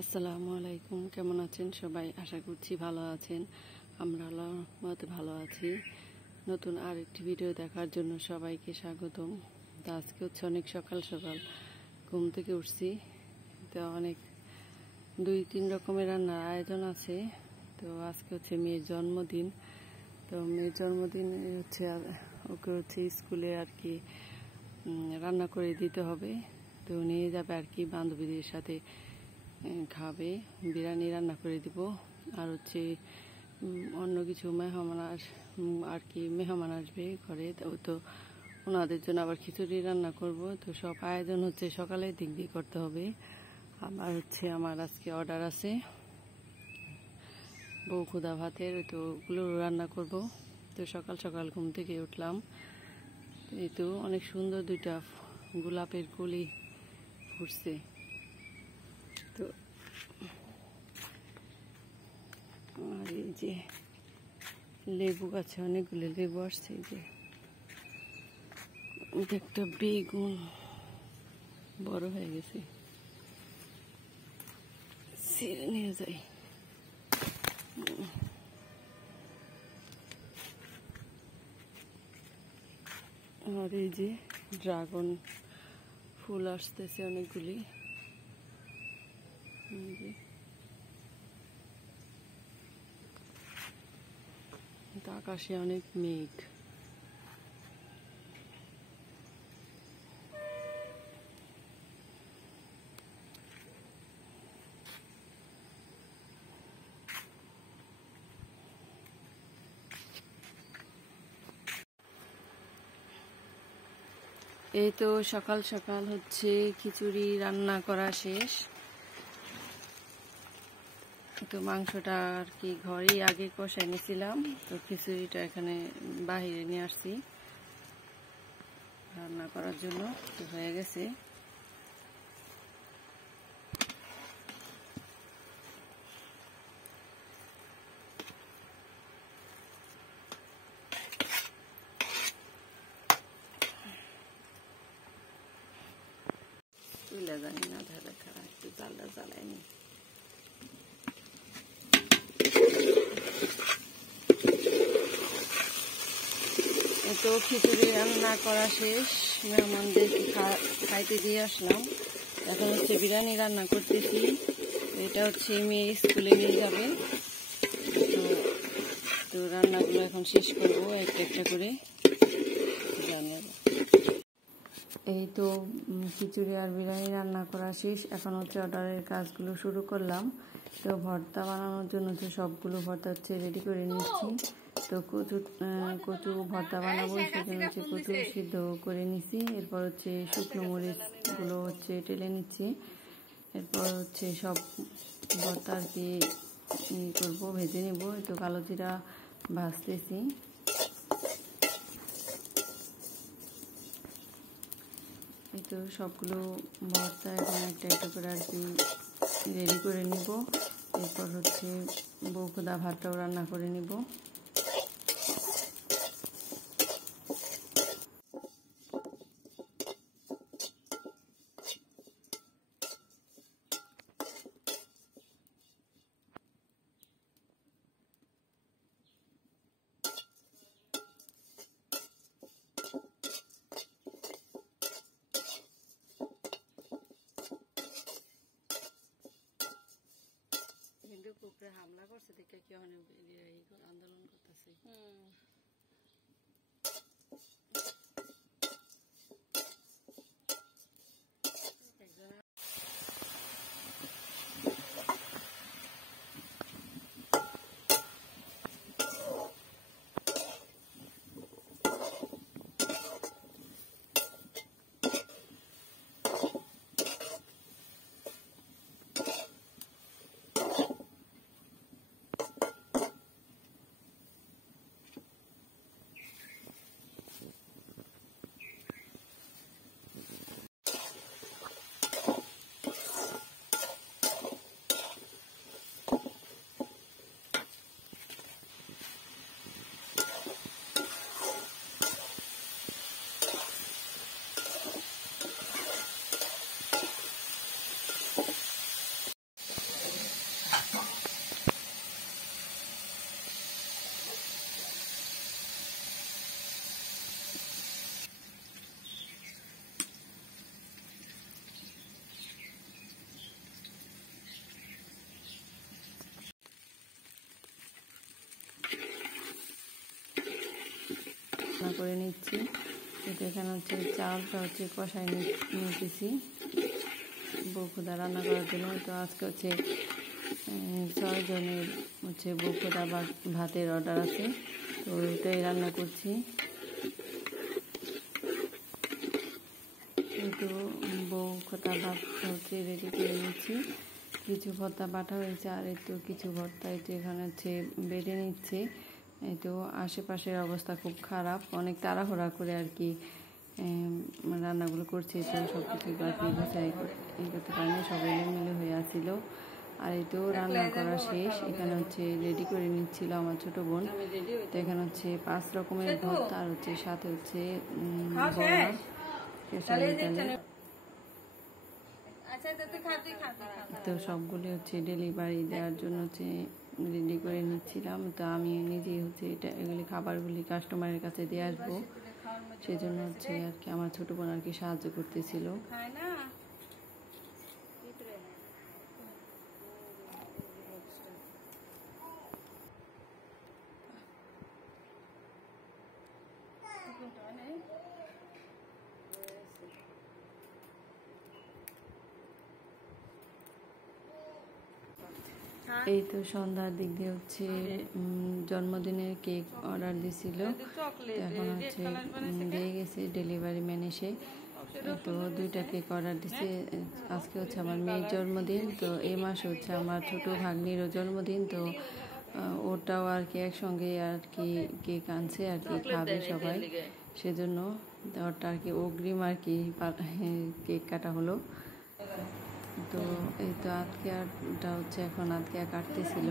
আসসালামু আলাইকুম, কেমন আছেন সবাই? আশা করছি ভালো আছেন। আমরা আল্লাহর রহমতে ভালো আছি। নতুন আরেকটি ভিডিও দেখার জন্য সবাইকে স্বাগতম। তো আজকে হচ্ছে অনেক সকাল সকাল ঘুম থেকে উঠছি। তো অনেক 2-3 রকমের রান্নার আয়োজন আছে। তো আজকে হচ্ছে মেয়ের জন্মদিন। তো মেয়ের জন্মদিন হচ্ছে ওকে হচ্ছে স্কুলে আর কি রান্না করে দিতে হবে। তো নিয়ে যাবে আর কি, বান্ধবীদের সাথে খাবে। বিরিয়ানি রান্না করে দিব, আর হচ্ছে অন্য কিছু মেহমান আর কি মেহমান আসবে ঘরে। তো ওনাদের জন্য আবার খিচুড়ি রান্না করব। তো সব আয়োজন হচ্ছে সকালের দিক দিয়ে করতে হবে। আমার আজকে অর্ডার আছে বউ খুদা ভাতের, তো ওগুলো রান্না করব। তো সকাল সকাল ঘুম থেকে উঠলাম। এই তো অনেক সুন্দর 2টা গোলাপের কলি ফুটছে। তো আর এই যে লেবু গাছে অনেকগুলো লেবু আসছে। এই যে একটা বেগুন বড় হয়ে গেছে, ছিঁড়ে নিয়ে যাই। আর এই যে ড্রাগন ফুল আসতেছে অনেকগুলি। আকাশে অনেক মেঘ। এই তো সকাল সকাল হচ্ছে খিচুড়ি রান্না করা শেষ। তো মাংসটা আর কি ঘরেই আগে কষাই নিয়েছিলাম। তো খিচুড়িটা এখানে বাহিরে নিয়ে আসছি রান্না করার জন্য। তো হয়ে গেছে। তুলে জানি না, ধারে খারাপ একটু জালটা জ্বালাইনি। তো খিচুড়ি রান্না করা শেষ, মেহমানদের খাইতে দিয়ে আসলাম। এখন হচ্ছে বিরিয়ানি রান্না করতেছি। এটা হচ্ছে মেয়ে স্কুলে নিয়ে যাবে। তো রান্নাগুলো এখন শেষ করবো একটা একটা করে জানাবো। এই তো খিচুড়ি আর বিরিয়ানি রান্না করা শেষ। এখন হচ্ছে অর্ডারের কাজগুলো শুরু করলাম। তো ভর্তা বানানোর জন্য তো সবগুলো ভর্তা হচ্ছে রেডি করে নিচ্ছি। তো কচু ভর্তা বানাবো, সেজন্য হচ্ছে কচু সিদ্ধ করে নিচ্ছি। এরপর হচ্ছে শুকনো মরিচগুলো হচ্ছে টেলে নিচ্ছি। এরপর হচ্ছে সব ভর্তা আর কি করবো, ভেজে নেব। তো কালো জিরা ভাজতেছি। এই তো সবগুলো ভর্তা এখন একটা একটা করে আর কি রেডি করে নিব। এরপর হচ্ছে বউ খুদা ভাতটাও রান্না করে নিব। হিন্দু কুকুরে হামলা করছে দেখে কি অনেক আন্দোলন করতেছে। রান্না করে নিচ্ছি। কিন্তু এখানে হচ্ছে চালটা হচ্ছে কষাই নিতেছি বউখোদা রান্না করার জন্য। তো আজকে হচ্ছে 6 জনের হচ্ছে বউখোদা বা ভাতের অর্ডার আছে, তো এটাই রান্না করছি। কিন্তু বউখোদা ভাত হচ্ছে রেডি করে নিচ্ছি। কিছু ভর্তা বাটা হয়েছে আর একটু কিছু ভর্তা একটু এখানে হচ্ছে বেটে নিচ্ছে। এই তো আশেপাশের অবস্থা খুব খারাপ, অনেক তাড়াহুড়া করে আর কি রান্নাগুলো করছে। তো সব কিছু আর কি গুছাই করতে পারেনি, সবাই মিলে হয়ে আসছিল। আর এই তো রান্না করা শেষ, এখানে হচ্ছে রেডি করে নিচ্ছিল আমার ছোট বোন। তো এখানে হচ্ছে 5 রকমের ভর্তা আর হচ্ছে সাথে হচ্ছে বড়া খেসারি ডালের। তো সবগুলি হচ্ছে ডেলিভারি দেওয়ার জন্য হচ্ছে রেডি করে নিচ্ছিলাম। তো আমি নিজেই হচ্ছে এগুলি খাবারগুলি কাস্টমারের কাছে দিয়ে আসবো, সেজন্য হচ্ছে আর কি আমার ছোট বোন আর কি সাহায্য করতেছিল। এই তো সন্ধ্যার দিক দিয়ে হচ্ছে জন্মদিনের কেক অর্ডার দিছিল। এখন হচ্ছে দিয়ে গেছে ডেলিভারি ম্যান এসে। তো 2টা কেক অর্ডার দিছে। আজকে হচ্ছে আমার মেয়ের জন্মদিন, তো এই মাসে হচ্ছে আমার ছোট ভাগ্নিরও জন্মদিন। তো ওটাও আর কি একসঙ্গে আর কি কেক আনছে আর কি খাবে সবাই, সেজন্য ওটা আর কি অগ্রিম আর কি কেক কাটা হলো। তো এই তো আজকেটা হচ্ছে এখন আজকে কাটতেছিল।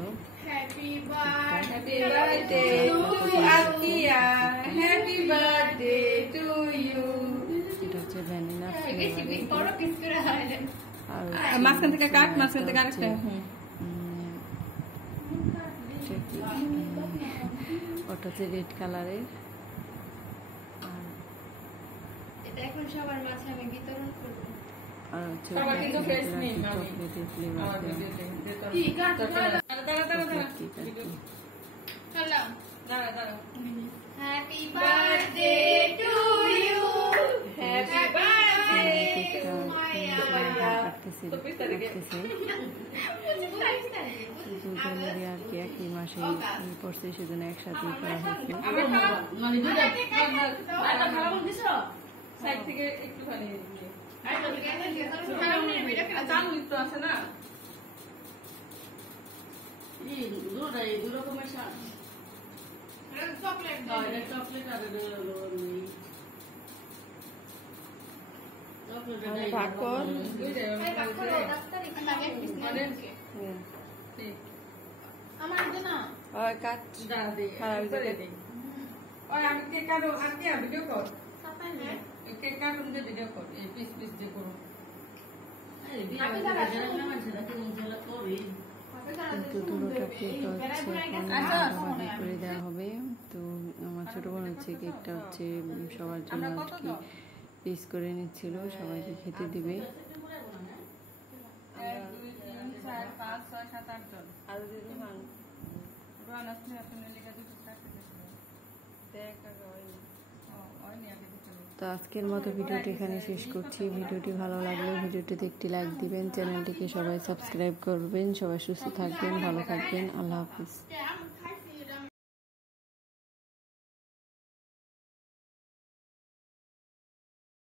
এটা হচ্ছে ভ্যানিলা ফ্লেভারের, আর মাঝখান থেকে কাট, মাঝখান থেকে আরেকটা ওটা হচ্ছে রেড কালারের। আর এটা এখন সবার মাঝে আমি বিতরণ করব। আর হচ্ছে চকলেটের flavour happy birthday to you, happy birthday to মাইয়া। দুজনেরই আর কি একই মাসে পড়ছে, সেজন্য একসাথেই করা হয়েছে। কিন্তু দুটোটা কেক হচ্ছে এখন করে দেওয়া হবে। তো আমার ছোট বোন হচ্ছে কেকটা হচ্ছে সবার জন্য আর কি পিস করে নিচ্ছিল, সবাইকে খেতে দিবে। তো আজকের মতো ভিডিওটি এখানে শেষ করছি। ভিডিওটি ভালো লাগলে ভিডিওটিতে একটি লাইক দিবেন, চ্যানেলটিকে সবাই সাবস্ক্রাইব করবেন। সবাই সুস্থ থাকবেন, ভালো থাকবেন। আল্লাহ হাফিজ।